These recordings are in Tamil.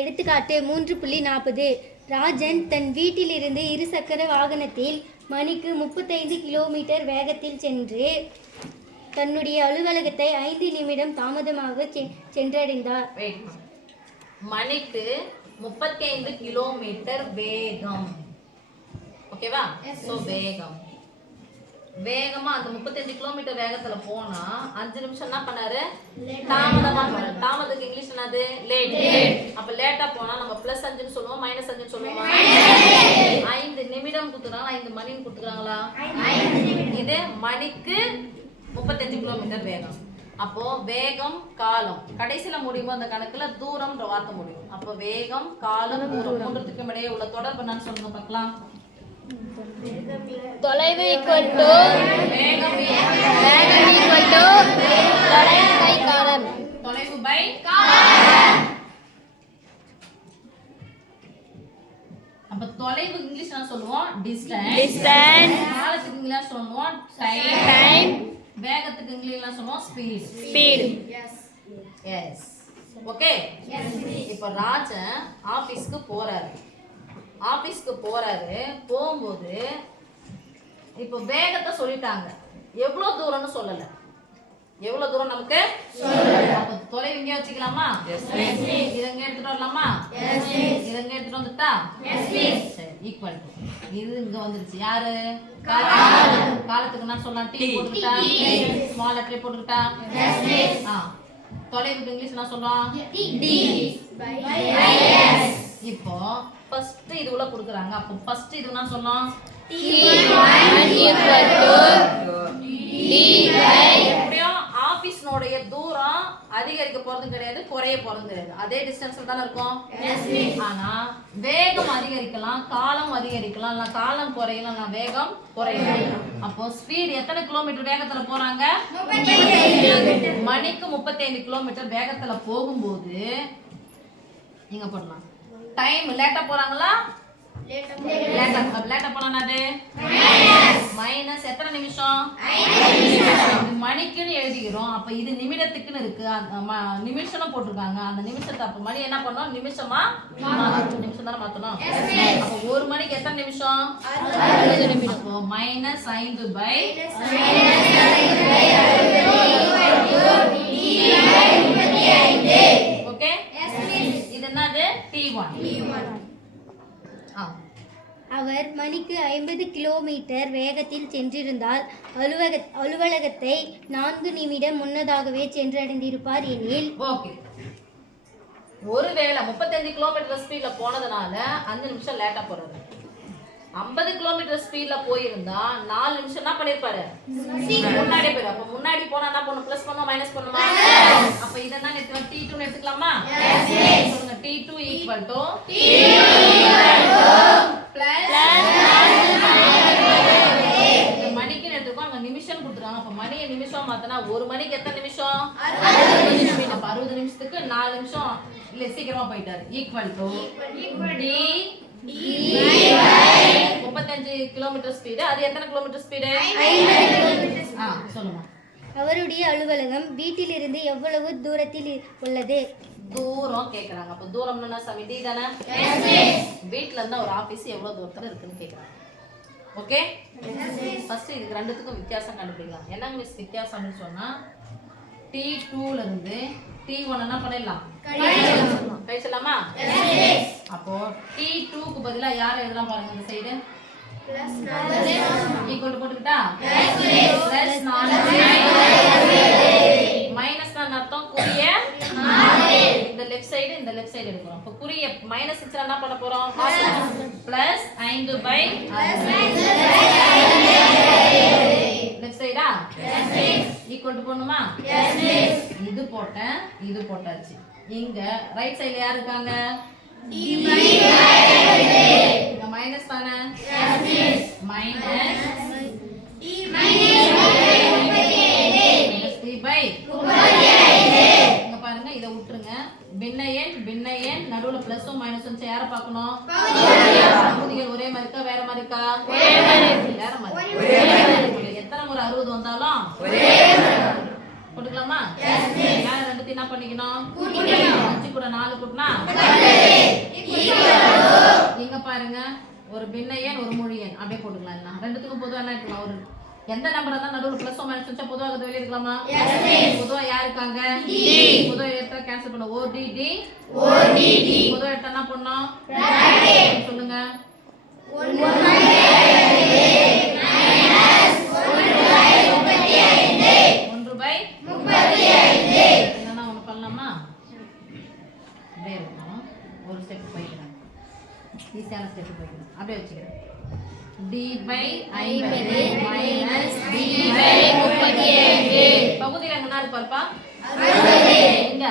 எடுத்துக்காட்டு 3.40. ராஜன் தன் வீட்டிலிருந்து இருசக்கர வாகனத்தில் மணிக்கு 35 கிலோமீட்டர் வேகத்தில் சென்று தன்னுடைய அலுவலகத்தை 5 நிமிடம் தாமதமாக சென்றடைந்தார். மணிக்கு 35 கிலோமீட்டர் வேகம். ஓகேவா? சோ வேகம் வேகமா அந்த 35 கிலோமீட்டர் வேகத்துல போனா 5 நிமிஷம் என்ன பண்ணாரு? தாமதமா போனாரு. தாமதத்துக்கு இங்கிலீஷ் என்னது? லேட். அப்ப லேட்டா போனா நம்ம +5 ன்னு சொல்லுவோம், -5 ன்னு சொல்லுவோம். 5 நிமிடம் கொடுத்துறாங்க, 5 மணின்னு கொடுத்துறாங்களா? இது மணிக்கு 35 கிலோமீட்டர் வேகம். அப்போ வேகம் காலம் கடைசியில முடியுமோ அந்த கணக்குல தூரம்ன்ற வார்த்தை முடியும். அப்போ வேகம் காலம் தூரம் மூன்றுத்துக்கும் இடையே உள்ள தொடர்பு என்னன்னு சொல்லுங்க பார்க்கலாம். தொலைவு வேகம் தொலைவு பை காலம். அப்ப தொலைவு இங்கிலீஷ் நான் சொல்லுவோம் டிஸ்டன்ஸ். காலத்துக்கு இங்கிலீஷ் சொல்லுவோம் டைம். வேகத்துக்கு இங்கிலீஷ்ல சொல்லுவோம் ஸ்பீட். S okay. இப்போ ராஜன் ஆபீஸ்க்கு போகும்போது இப்போ வேகத்தை சொல்லிட்டாங்க, எவ்வளவு தூரம்னு சொல்லல. எவ்வளவு தூரம் நமக்கு அப்ப தொலைவு இங்கே வச்சுக்கலாமா? இத இங்க எடுத்துட்டு வரலாமா? இத இங்க எடுத்துட்டு வந்துட்டா சரி ஈக்குவல் டு இது இங்க வந்துருச்சு. யாரு? காலத்துக்கு நான் சொல்லலாம் டி போட்டுக்கிட்டா, ஸ்மால் லெட்டர் போட்டுக்கிட்டா. தொலைவுக்கு இங்கிலீஷ் நான் சொல்றோம் டி பை எஸ். இப்போ ஃபர்ஸ்ட் இது உள்ள கொடுக்குறாங்க. அப்போ ஃபர்ஸ்ட் இது நான் சொல்லலாம் t1 எப்படியோ ஆபீஸ்னுடைய தூரம் அதிகரிக்க போறது கிடையாது, குறைய போறது கிடையாது. அதே டிஸ்டன்ஸ்ல தான இருக்கும். ஆனா வேகம் அதிகரிக்கலாம், காலம் அதிகரிக்கலாம், இல்ல காலம் குறையலாம், இல்ல வேகம் குறையலாம். அப்போ ஸ்பீட் எத்தனை கிலோமீட்டர் வேகத்துல போறாங்க? மணிக்கு 35 கிலோமீட்டர் வேகத்துல போகும்போது நீங்க பண்ணலாம் டைம் லேட்டா போறாங்களா? லேட்டா போனா அது மைனஸ் எத்தனை நிமிஷம்? மணிக்குன்னு எழுதிக்கிறோம். அப்ப இது நிமிடத்துக்குன்னு இருக்கு, நிமிஷம் போட்டிருக்காங்க. அந்த நிமிஷத்தை அப்ப மணி என்ன பண்ணோம்? நிமிஷமா நிமிஷம் தானே மாத்தணும். அப்ப ஒரு மணிக்கு எத்தனை நிமிஷம்? 60 நிமிஷம். அப்போ -5 பை ஓகே. இது என்னது? T1. அவர் மணிக்கு 50 கிலோமீட்டர் வேகத்தில் சென்றிருந்தால் அலுவலகத்தை 4 நிமிடம் முன்னதாகவே சென்றடைந்திருப்பார் எனில் ஓகே. ஒருவேளை 35 கிலோமீட்டர் ஸ்பீட்ல போனதுனால 5 நிமிஷம் லேட்டா போறாரு. 50 கிலோமீட்டர் ஸ்பீட்ல போயிருந்தா 4 நிமிஷம் என்ன பண்ணிருப்பாரு? முன்னாடி போயிரு. அப்ப முன்னாடி போனா என்ன பண்ணும்? பிளஸ் பண்ணுமா மைனஸ் பண்ணுமா? அப்ப இத என்ன எடுத்துக்கலாம்? T2 ன்னு எடுத்துக்கலாமா? சொல்லுங்க. T2 ஈக்குவல் டு பிளஸ் மணிக்கு எடுத்துக்கோ. அங்க நிமிஷம் கொடுத்துருக்காங்க. அப்ப மணியை நிமிஷம் மாத்தினா ஒரு மணிக்கு எத்தனை நிமிஷம்? 60 நிமிஷம். அப்ப 60 நிமிஷத்துக்கு 4 நிமிஷம் இல்ல சீக்கிரமா போயிட்டாரு. Equal to D 35 kilometre speed. அது எத்தனை கிலோமீட்டர் ஸ்பீடு? 50 கிலோமீட்டர். சொல்லுங்க. அவருடைய அலுவலகம் வீட்டிலிருந்து எவ்வளவு தூரத்தில் உள்ளது? தூரம் கேக்குறாங்க. அப்ப தூரம்னா என்ன சாமி? டி தானே? வீட்ல இருந்து ஒரு ஆபீஸ் எவ்வளவு தூரத்துல இருக்குன்னு கேக்குறாங்க. ஓகே. ஃபர்ஸ்ட் இதுக்கு ரெண்டுத்துக்கும் வித்தியாசம் கண்டுபிடிக்கலாம். என்ன மிஸ் வித்தியாசம்னு சொன்னா T2ல இருந்து T1 என்ன பண்ணிடலாம்? கழிச்சலாமா? அப்போ T2க்கு பதிலா யாரை எழுதலாம் பாருங்க. இந்த சைடு ஈக்குவல் போட்டுக்கிட்டா பிளஸ் 4 மைனஸ் நான் அர்த்தம் குறிய இந்த லெஃப்ட் சைடு எடுக்கிறோம். அப்ப குறிய மைனஸ் என்ன பண்ண போறோம்? பிளஸ் 5 பை லெஃப்ட் சைடா ஈக்குவல் போடணுமா? இது போட்டேன், இது போட்டாச்சு. இங்க ரைட் சைடுல யார் இருக்காங்க? இங்க மைனஸ் தானே? மைனஸ் இங்க பாருங்க, இதை விட்டுருங்க. பின்ன எண் நடுவுல பிளஸும் மைனஸும் யாரை பார்க்கணும்? பகுதிகள் ஒரே மாதிரி இருக்கா வேற மாதிரி இருக்கா? வேற மாதிரி. எத்தனை முறை 60 வந்தாலும் போட்டுக்கலாமா? யார் ரெண்டுத்தையும் என்ன பண்ணிக்கணும்? 5 கூட 4 கூட்டினா இங்க பாருங்க ஒரு பின்ன எண் ஒரு முழு எண் அப்படியே போட்டுக்கலாம் என்ன ரெண்டுத்துக்கும் பொதுவா என்ன இருக்கலாம் ஒரு எந்த நம்பர் தான் நடுவுல பிளஸ் ஓ மைனஸ் வச்சா பொதுவா அது வெளிய இருக்கலாமா பொதுவா யார் இருக்காங்க பொதுவா எடுத்தா கேன்சல் பண்ண ஓ டி டி பொதுவா எடுத்தா என்ன பண்ணோம் சொல்லுங்க 1 by 35 என்னன்னா ஒண்ணு பண்ணலாமா அப்படியே இருக்கும் ஒரு ஸ்டெப் போய்க்கலாம் ஈஸியான ஸ்டெப் போய்க்கலாம் அப்படியே வச்சுக்கிறேன் d by 50 minus d by 35 பகுதியில என்ன இருக்கு பாருப்பா 60 இங்க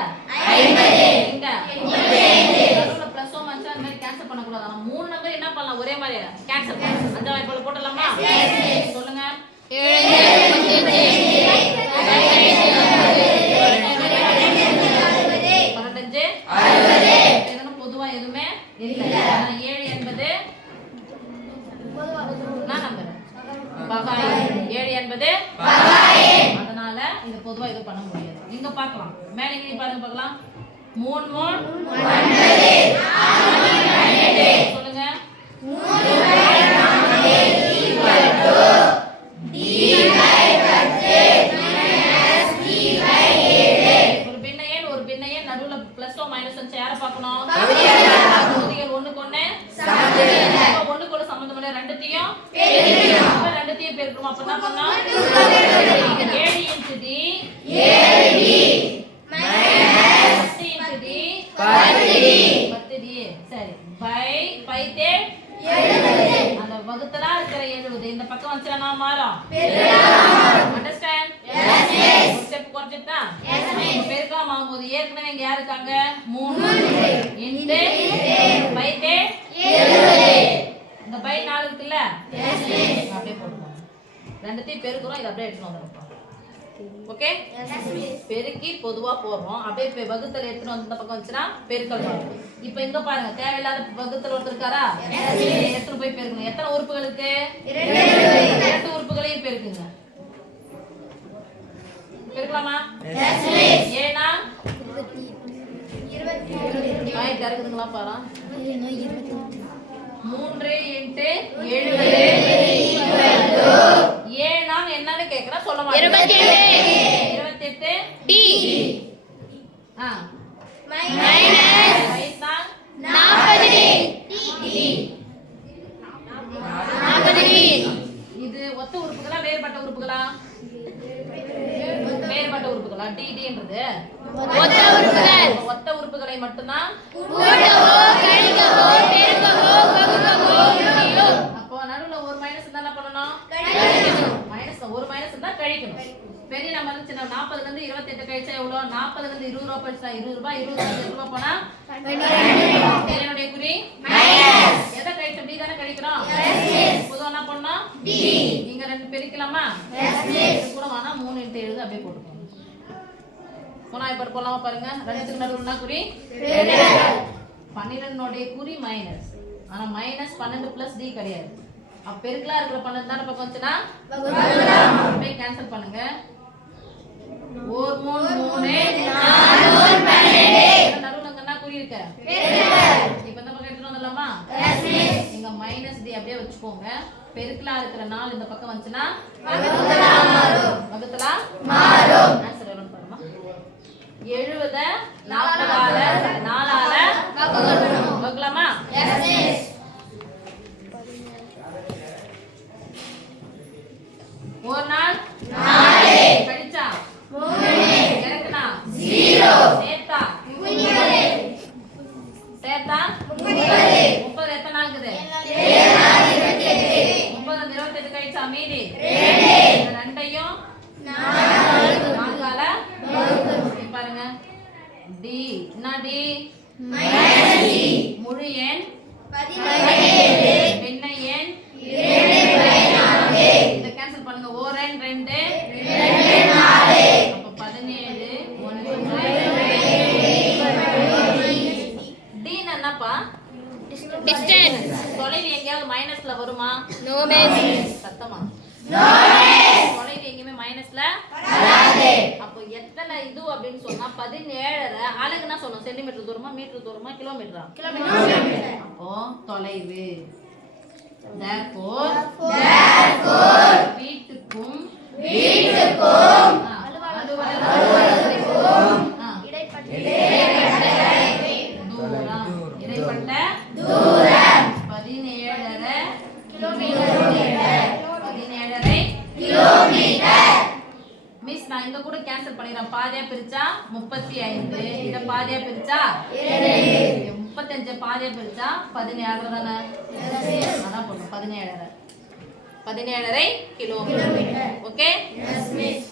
50 இங்க 35 நடுவுல பிளஸ் ஓ மைனஸ் அந்த மாதிரி கேன்சல் பண்ண கூடாது ஆனா மூணு நம்பர் என்ன பண்ணலாம் ஒரே மாதிரி கேன்சல் பண்ணலாம் அஞ்சா வாய்ப்பால போடலாமா சொல்லுங்க 7 பொதுவா எதுவுமே இல்ல 7 என்பது நான் நம்பர் பகாய் 7 என்பது பகாய் அதனால இது பொதுவா இது பண்ண முடியாது இங்க பார்க்கலாம் மேல இங்க பாருங்க பார்க்கலாம் 3 சொல்லுங்க 3 ஒரு பின்ன எண் நடுவுல பிளஸ் ஓ மைனஸ் வச்சு யாரை பார்க்கணும் பகுதிகள் ஒண்ணுக்கு ஒண்ணு ஒண்ணுக்கு ஒண்ணு சம்பந்தம் இல்ல ரெண்டுத்தையும் பெருக்கணும் அப்ப என்ன பண்ணோம் 7 into d 10 into d 10d சரி பை 5 அந்த வகுத்தலா இருக்கிற 70 இந்த பக்கம் வந்துச்சா நான் மாறும் அண்டர்ஸ்டாண்ட் ஸ்டெப் குறைச்சிட்டா பெருக்கலாம் ஆகும்போது ஏற்கனவே இங்க யார் இருக்காங்க 3 into 5 இந்த பை 4 இருக்குல்ல அப்படியே போடுவோம் ரெண்டுத்தையும் பெருக்குறோம் இத அப்படியே எடுத்து வந்துறோம் ஓகே பெருக்கி பொதுவா போறோம் அப்படியே வகுத்தல் எடுத்து வந்து இந்த பக்கம் வந்துச்சுனா பெருக்கல் வரும் இப்போ இங்க பாருங்க தேவையில்லாத வகுத்தல் ஒருத்தர் இருக்காரா எடுத்து போய் பெருக்கணும் எத்தனை உறுப்புகள் இருக்கு இரண்டு உறுப்புகளையும் பெருக்குங்க பெருக்கலாமா ஏனா 20 பாயிண்ட் இருக்குதுங்களா பாரு 3 into 70 ஏனா என்னன்னு கேக்குறா சொல்ல மாட்டேன் 28 d மைனஸ் 40 d இது ஒத்த உறுப்புகளா வேறுபட்ட உறுப்புகளா வேறுபட்ட உறுப்புகளா d ன்றது ஒத்த உறுப்புகளை மட்டும் தான் கூட்டவோ கழிக்கவோ பெருக்கவோ வகுக்கவோ முடியும் அப்போ நடுவுல ஒரு மைனஸ் இருந்தா என்ன பண்ணனும் கழிக்கணும் மைனஸ் ஒரு மைனஸ் இருந்தா கழிக்கணும் பெரிய நம்பர் வந்து சின்ன 40 ல இருந்து 28 கழிச்சா எவ்வளவு 40 ல இருந்து 20 ரூபாய் போச்சா 20 ரூபாய் 20 ரூபாய் போனா 12 என்னோட குறி மைனஸ் எதை கழிச்சோம் d தான கழிக்கிறோம் பொதுவா என்ன பண்ணோம் d இங்க ரெண்டு பெருக்கலாமா இது கூட வானா 3 into 7 அப்படியே போட்டுக்கோங்க போனா இப்ப போலாமா பாருங்க ரெண்டுக்கு நடுவுல என்ன குறி 12 ஓட குறி மைனஸ் ஆனா மைனஸ் 12 பிளஸ் d கிடையாது அப்ப பெருக்கலா இருக்கிற 12 தான பக்கம் வந்துனா வகுத்தலாம் அப்படியே கேன்சல் பண்ணுங்க 1 3 4 12 நடுவுல என்ன குறி இருக்கு பெருக்கல் இப்போ இந்த பக்கம் எடுத்து வந்துடலாமா இங்க மைனஸ் d அப்படியே வச்சுக்கோங்க பெருக்கலா இருக்கிற 4 இந்த பக்கம் வந்துனா வகுத்தலாம் மாறும் ஆன்சர் எவ்வளவு பாருமா 70 4 ஆல வகுக்கலாமா எஸ் ஒரு நாள் 4 கழிச்சா 3 இறக்குனா 0 சேர்த்தா 30 எத்தனை ஆகுது 30 28 கழிச்சா மீதி 2 ரெண்டையும் 4 ஆல பாருங்க d என்ன d மைனஸ் d முழு எண் 17 பின்ன எண் 2/4 இத கேன்சல் பண்ணுங்க ஒரு எண் 2 4 அப்ப 17 1 d என்னப்பா டிஸ்டன்ஸ் தொலைவு எங்கயாவது மைனஸ்ல வருமா நோ மிஸ் சத்தமா நோ மிஸ் தொலைவு எங்கயுமே மைனஸ்ல அப்போ எத்தனை இது அப்படின்னு சொன்னா 17 அலகுனா சொன்னோம். சென்டிமீட்டர் தூரமா, மீட்டர் தூரமா, கிலோமீட்டரா? அப்போ தொலைவு. therefore வீட்டுக்கும் அலுவலகத்திற்கும் இடைப்பட்ட தூரம் 17.5 கிலோமீட்டர். மிஸ் நான் இங்க கூட கேன்சல் பண்ணிடுறேன். பாதியா பிரிச்சா 35, இத பாதியா பிரிச்சா 35 பாதியா பிரிச்சா 17 தானே? அதான் போடும் 17.5 கிலோமீட்டர். ஓகே? Yes miss.